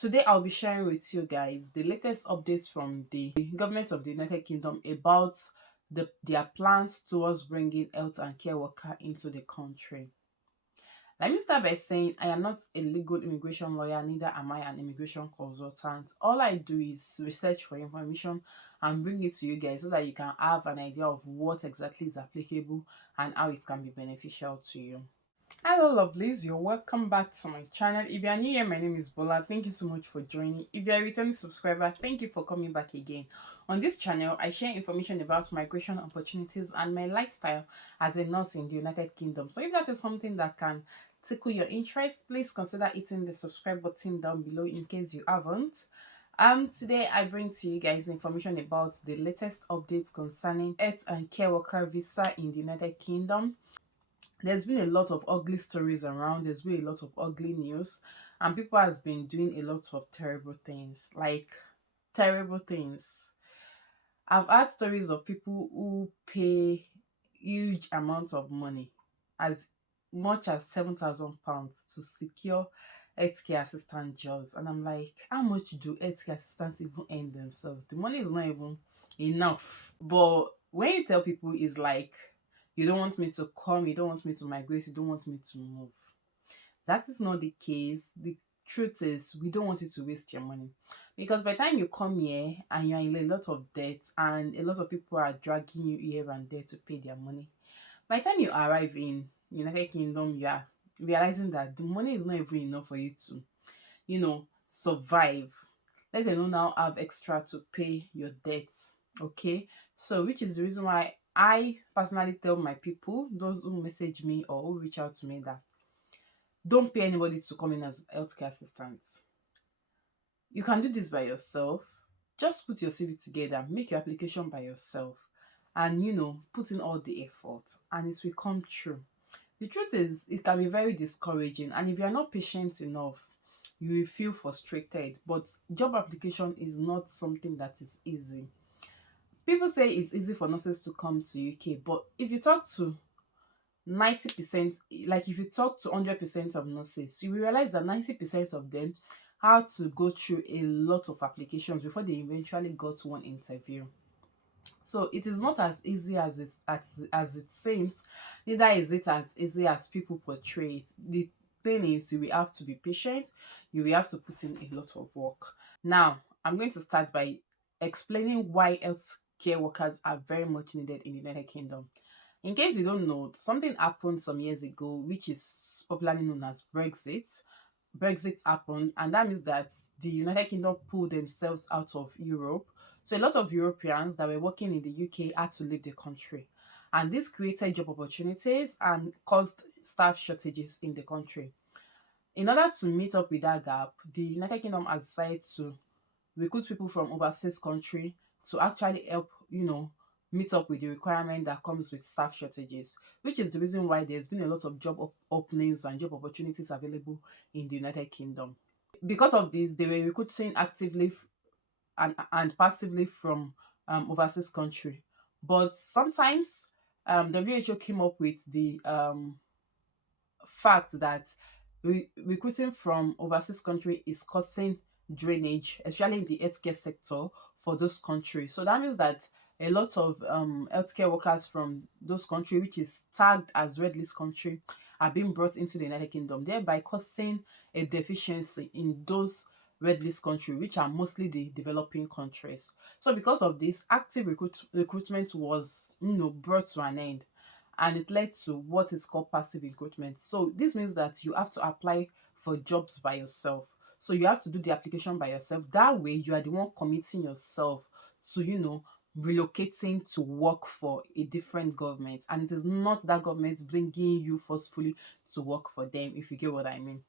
Today, I'll be sharing with you guys the latest updates from the government of the United Kingdom about their plans towards bringing health and care worker into the country. Let me start by saying I am not a legal immigration lawyer, neither am I an immigration consultant. All I do is research for information and bring it to you guys so that you can have an idea of what exactly is applicable and how it can be beneficial to you. Hello lovelies, you're welcome back to my channel. If you are new here, my name is Bola. Thank you so much for joining. If you are a returning subscriber, thank you for coming back again. On this channel, I share information about migration opportunities and my lifestyle as a nurse in the United Kingdom. So if that is something that can tickle your interest, please consider hitting the subscribe button down below in case you haven't. Today I bring to you guys information about the latest updates concerning health and care worker visa in the United Kingdom. There's been a lot of ugly stories around, there's been a lot of ugly news, and people has been doing a lot of terrible things, like terrible things. I've heard stories of people who pay huge amounts of money, as much as £7,000 to secure healthcare assistant jobs, and I'm like, how much do healthcare assistants even earn themselves? The money is not even enough. But when you tell people, it's like, you don't want me to come, you don't want me to migrate, you don't want me to move. That is not the case. The truth is, we don't want you to waste your money. Because by the time you come here and you're in a lot of debt and a lot of people are dragging you here and there to pay their money, by the time you arrive in United Kingdom, you are realizing that the money is not even enough for you to, survive. Let alone now have extra to pay your debts. Okay, so which is the reason why I personally tell my people, those who message me or who reach out to me, that don't pay anybody to come in as healthcare assistants. You can do this by yourself. Just put your CV together, make your application by yourself, and put in all the effort, and it will come true. The truth is, it can be very discouraging, and if you are not patient enough, you will feel frustrated. But job application is not something that is easy. People say it's easy for nurses to come to UK, but if you talk to 90%, like if you talk to 100% of nurses, you will realize that 90% of them had to go through a lot of applications before they eventually got one interview. So it is not as easy as it seems, neither is it as easy as people portray it. The thing is, you will have to be patient, you will have to put in a lot of work. Now, I'm going to start by explaining why healthcare workers are very much needed in the United Kingdom. In case you don't know, something happened some years ago, which is popularly known as Brexit. Brexit happened, and that means that the United Kingdom pulled themselves out of Europe. So a lot of Europeans that were working in the UK had to leave the country. And this created job opportunities and caused staff shortages in the country. In order to meet up with that gap, the United Kingdom has decided to recruit people from overseas country to actually help, meet up with the requirement that comes with staff shortages, which is the reason why there's been a lot of job openings and job opportunities available in the United Kingdom. Because of this, they were recruiting actively and passively from overseas country. But sometimes WHO came up with the fact that recruiting from overseas country is causing drainage, especially in the healthcare sector for those countries. So that means that a lot of healthcare workers from those countries, which is tagged as red list country, are being brought into the United Kingdom, thereby causing a deficiency in those red list countries, which are mostly the developing countries. So because of this, active recruitment was brought to an end, and it led to what is called passive recruitment. So this means that you have to apply for jobs by yourself. So you have to do the application by yourself. That way, you are the one committing yourself to, relocating to work for a different government. And it is not that government bringing you forcefully to work for them, if you get what I mean.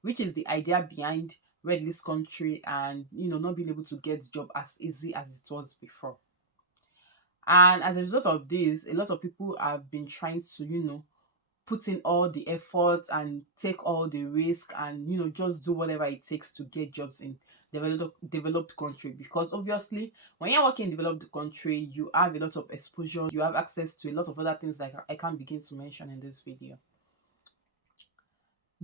Which is the idea behind red list country and, not being able to get job as easy as it was before. And as a result of this, a lot of people have been trying to, put in all the effort and take all the risk and, just do whatever it takes to get jobs in developed country. Because obviously, when you're working in developed country, you have a lot of exposure, you have access to a lot of other things like I can't begin to mention in this video.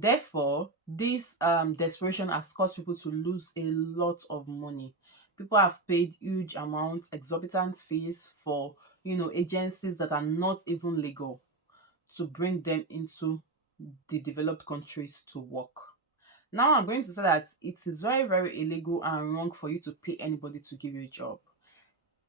Therefore, this desperation has caused people to lose a lot of money. People have paid huge amounts, exorbitant fees for agencies that are not even legal to bring them into the developed countries to work. Now I'm going to say that it is very, very illegal and wrong for you to pay anybody to give you a job.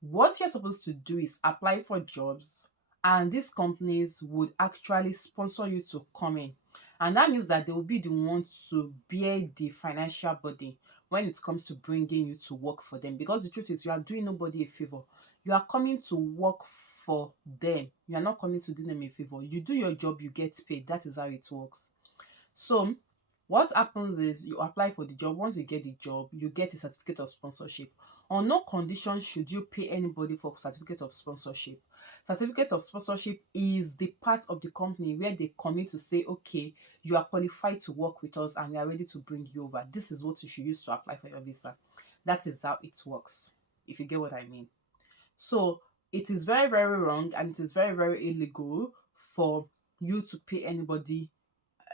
What you're supposed to do is apply for jobs, and these companies would actually sponsor you to come in. And that means that they will be the ones to bear the financial burden when it comes to bringing you to work for them. Because the truth is, you are doing nobody a favor. You are coming to work for them. You are not coming to do them a favor. You do your job, you get paid. That is how it works. So, what happens is you apply for the job. Once you get the job, you get a certificate of sponsorship. On no condition should you pay anybody for certificate of sponsorship. Certificate of sponsorship is the part of the company where they commit to say, okay, you are qualified to work with us and we are ready to bring you over. This is what you should use to apply for your visa. That is how it works, if you get what I mean. So it is very, very wrong and it is very, very illegal for you to pay anybody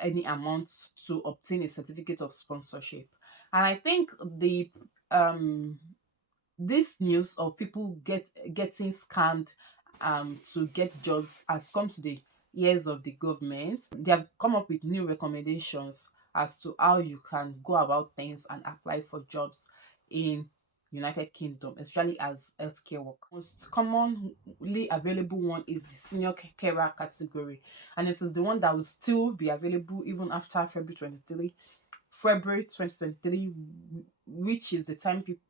any amount to obtain a certificate of sponsorship. And I think the um this news of people getting scammed to get jobs has come to the ears of the government. They have come up with new recommendations as to how you can go about things and apply for jobs in United Kingdom, especially as healthcare work. Most commonly available one is the senior carer category, and it is the one that will still be available even after February 2023, which is the time people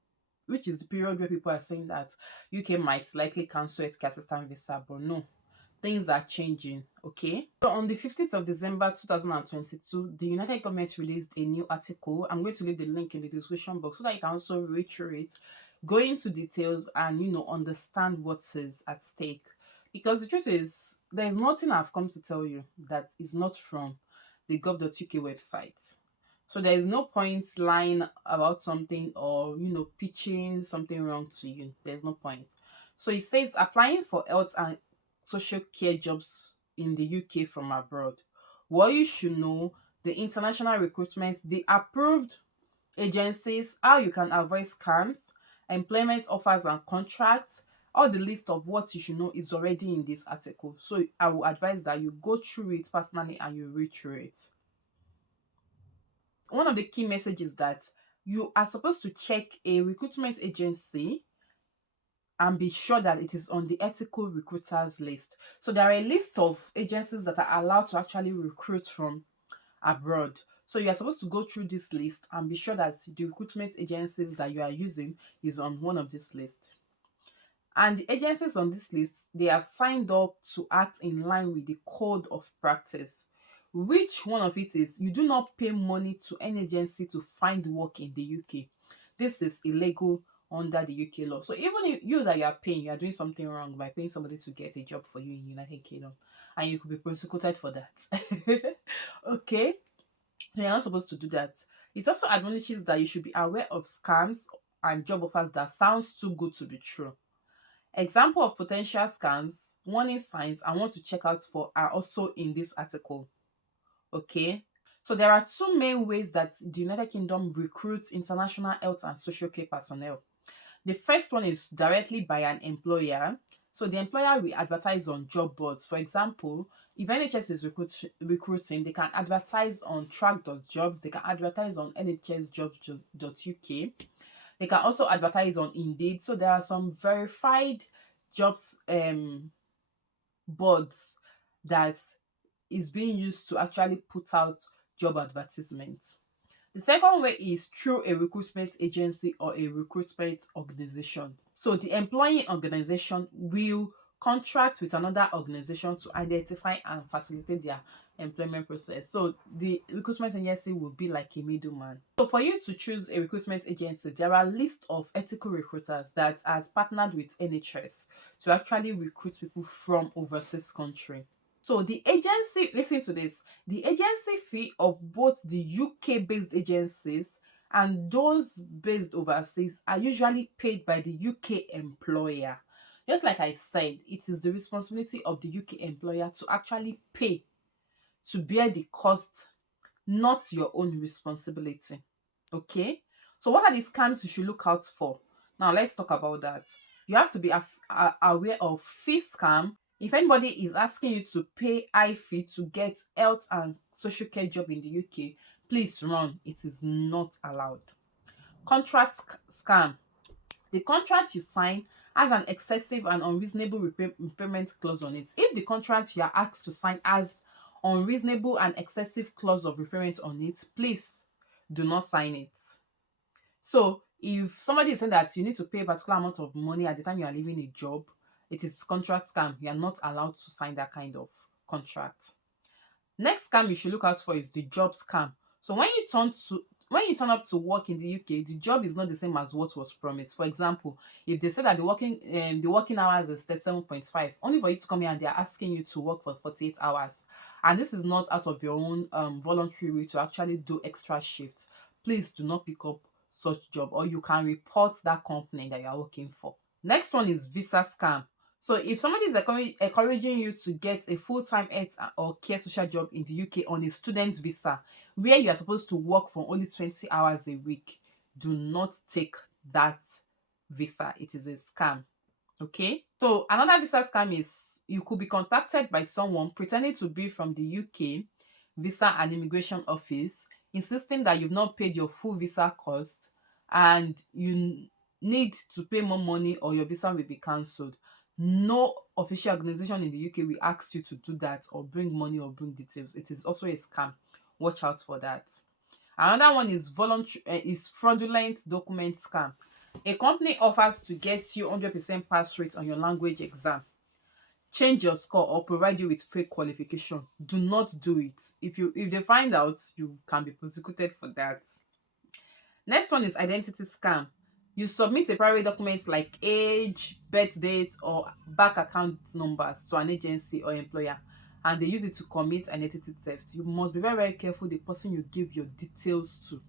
which is the period where people are saying that UK might likely cancel its assistant visa, but no, things are changing. Okay, so on the 15th of December 2022, the United Government released a new article. I'm going to leave the link in the description box so that you can also read through it, go into details, and understand what is at stake. Because the truth is, there's nothing I've come to tell you that is not from the gov.uk website. So there is no point lying about something or pitching something wrong to you. There's no point. So it says applying for health and social care jobs in the UK from abroad. What you should know: the international recruitment, the approved agencies, how you can avoid scams, employment offers and contracts. All the list of what you should know is already in this article. So I will advise that you go through it personally and you read through it. One of the key messages that you are supposed to check a recruitment agency and be sure that it is on the ethical recruiters list. So there are a list of agencies that are allowed to actually recruit from abroad. So you are supposed to go through this list and be sure that the recruitment agencies that you are using is on one of this lists. And the agencies on this list, they have signed up to act in line with the code of practice. Which one of it is you do not pay money to any agency to find work in the UK. This is illegal under the UK law. So even if you that you are paying, you are doing something wrong by paying somebody to get a job for you in United Kingdom, and you could be prosecuted for that. Okay, so you're not supposed to do that. It also admonishes that you should be aware of scams and job offers that sounds too good to be true. Example of potential scams, warning signs, I want to check out for are also in this article. Okay, so there are two main ways that the United Kingdom recruits international health and social care personnel. The first one is directly by an employer. So the employer will advertise on job boards. For example, if NHS is recruiting, they can advertise on track.jobs, they can advertise on nhsjobs.uk. They can also advertise on Indeed. So there are some verified jobs boards that is being used to actually put out job advertisements. The second way is through a recruitment agency or a recruitment organization. So the employing organization will contract with another organization to identify and facilitate their employment process. So the recruitment agency will be like a middleman. So for you to choose a recruitment agency, there are a list of ethical recruiters that has partnered with NHS to actually recruit people from overseas country. So the agency, listen to this, the agency fee of both the UK-based agencies and those based overseas are usually paid by the UK employer. Just like I said, it is the responsibility of the UK employer to actually pay, to bear the cost not your own responsibility. Okay? So, what are the scams you should look out for? Now, let's talk about that. You have to be aware of fee scam. If anybody is asking you to pay high fee to get health and social care job in the UK, please run. It is not allowed. Contract scam. The contract you sign has an excessive and unreasonable repayment clause on it. If the contract you are asked to sign has unreasonable and excessive clause of repayment on it, please do not sign it. So if somebody is saying that you need to pay a particular amount of money at the time you are leaving a job, it is contract scam. You are not allowed to sign that kind of contract. Next scam you should look out for is the job scam. So when you turn up to work in the UK, the job is not the same as what was promised. For example, if they say that the working hours is 37.5, only for you to come here and they are asking you to work for 48 hours, and this is not out of your own voluntary will to actually do extra shifts, please do not pick up such job, or you can report that company that you are working for. Next one is visa scam. So if somebody is encouraging you to get a full-time health or care social job in the UK on a student visa, where you are supposed to work for only 20 hours a week, do not take that visa. It is a scam. Okay? So another visa scam is you could be contacted by someone pretending to be from the UK Visa and Immigration Office, insisting that you've not paid your full visa cost and you need to pay more money or your visa will be cancelled. No official organization in the UK will ask you to do that or bring money or bring details. It is also a scam. Watch out for that. Another one is fraudulent document scam. A company offers to get you 100% pass rate on your language exam, change your score, or provide you with fake qualification. Do not do it. If they find out, you can be prosecuted for that. Next one is identity scam. You submit a private document like age, birth date, or bank account numbers to an agency or employer, and they use it to commit identity theft. You must be very, very careful the person you give your details to,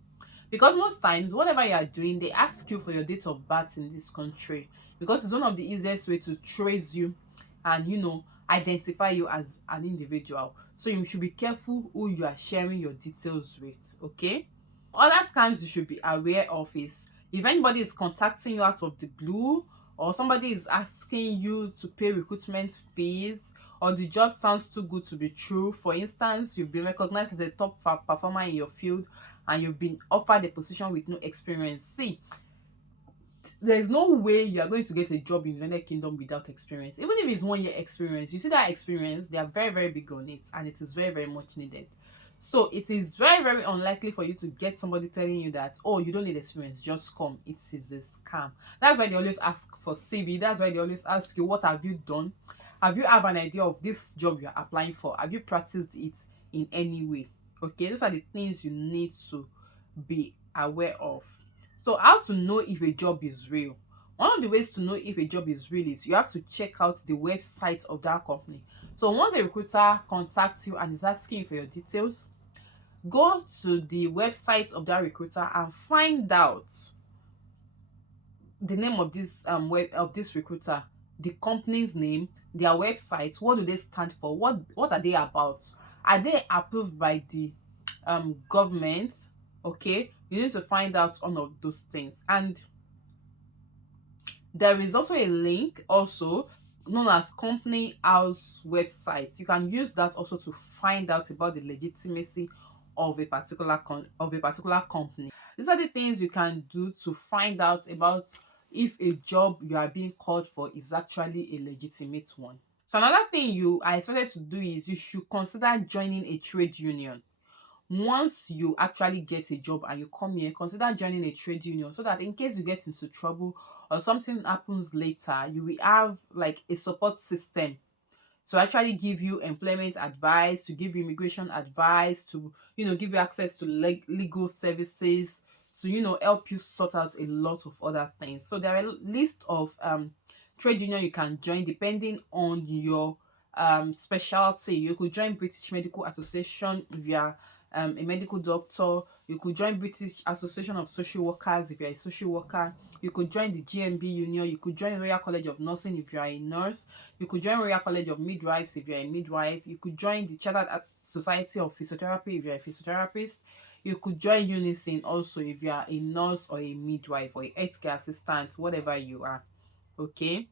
because most times whatever you are doing, they ask you for your date of birth in this country, because it's one of the easiest way to trace you and identify you as an individual. So you should be careful who you are sharing your details with. Okay? Other scams you should be aware of is if anybody is contacting you out of the blue, or somebody is asking you to pay recruitment fees, or the job sounds too good to be true. For instance, you've been recognized as a top performer in your field and you've been offered a position with no experience. See, there's no way you are going to get a job in the United Kingdom without experience. Even if it's 1 year experience, you see that experience, they are very, very big on it, and it is very, very much needed. So it is very, very unlikely for you to get somebody telling you that, oh, you don't need experience, just come. It is a scam. That's why they always ask for CV. That's why they always ask you, what have you done? Have you have an idea of this job you're applying for? Have you practiced it in any way? Okay, those are the things you need to be aware of. So how to know if a job is real? One of the ways to know if a job is real is you have to check out the website of that company. So once a recruiter contacts you and is asking you for your details, go to the website of that recruiter and find out the name of this recruiter, the company's name, their website. What do they stand for? What are they about? Are they approved by the government? Okay, you need to find out all of those things. And there is also a link also known as company house website. You can use that also to find out about the legitimacy of a particular company. These are the things you can do to find out about if a job you are being called for is actually a legitimate one. So another thing you are expected to do is you should consider joining a trade union. Once you actually get a job and you come here, consider joining a trade union, so that in case you get into trouble or something happens later, you will have like a support system to actually give you employment advice, to give you immigration advice, to give you access to legal services, to help you sort out a lot of other things. So there are a list of trade union you can join depending on your specialty. You could join British Medical Association via a medical doctor. You could join British Association of Social Workers if you're a social worker. You could join the GMB Union. You could join Royal College of Nursing if you are a nurse. You could join Royal College of Midwives if you're a midwife. You could join the Chartered Society of Physiotherapy if you're a physiotherapist. You could join Unison also if you are a nurse or a midwife or a healthcare assistant, whatever you are. Okay.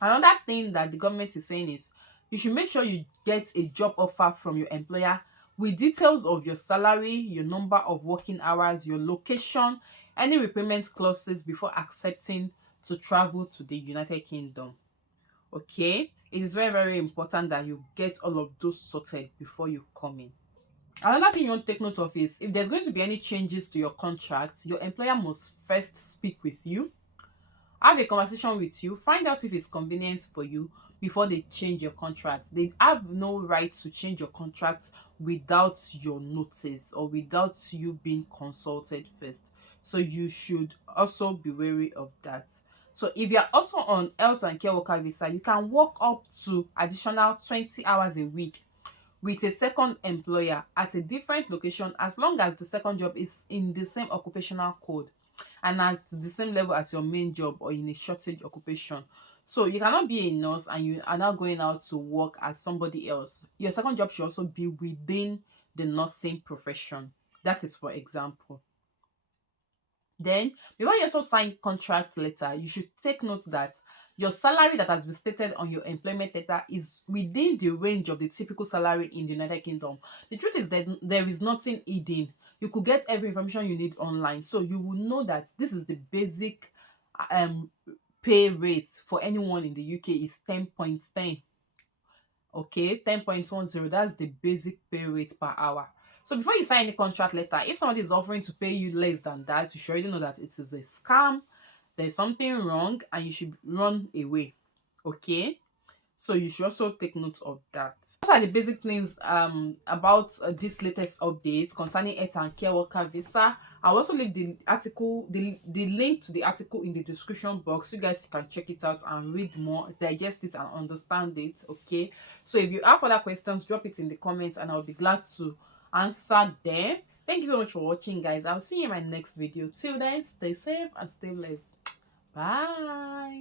Another thing that the government is saying is you should make sure you get a job offer from your employer with details of your salary, your number of working hours, your location, any repayment clauses before accepting to travel to the United Kingdom. Okay, it is very, very important that you get all of those sorted before you come in. Another thing you want to take note of is if there's going to be any changes to your contract, your employer must first speak with you, have a conversation with you, find out if it's convenient for you before they change your contract. They have no right to change your contract without your notice or without you being consulted first. So you should also be wary of that. So if you're also on health and care worker visa, you can work up to additional 20 hours a week with a second employer at a different location as long as the second job is in the same occupational code and at the same level as your main job or in a shortage occupation. So you cannot be a nurse and you are now going out to work as somebody else. Your second job should also be within the nursing profession. That is for example. Then, before you also sign contract letter, you should take note that your salary that has been stated on your employment letter is within the range of the typical salary in the United Kingdom. The truth is that there is nothing hidden. You could get every information you need online. So you will know that this is the basic um pay rate for anyone in the UK is 10.10. Okay, 10.10, that's the basic pay rate per hour. So before you sign any contract letter, if somebody is offering to pay you less than that, you should already know that it is a scam, there's something wrong, and you should run away. Okay, so you should also take note of that. Those are the basic things about this latest update concerning health and care worker visa. I'll also leave the article, the link to the article in the description box. You guys can check it out and read more, digest it and understand it. Okay, so if you have other questions, drop it in the comments and I'll be glad to answer them. Thank you so much for watching, guys. I'll see you in my next video. Till then, stay safe and stay blessed. Bye.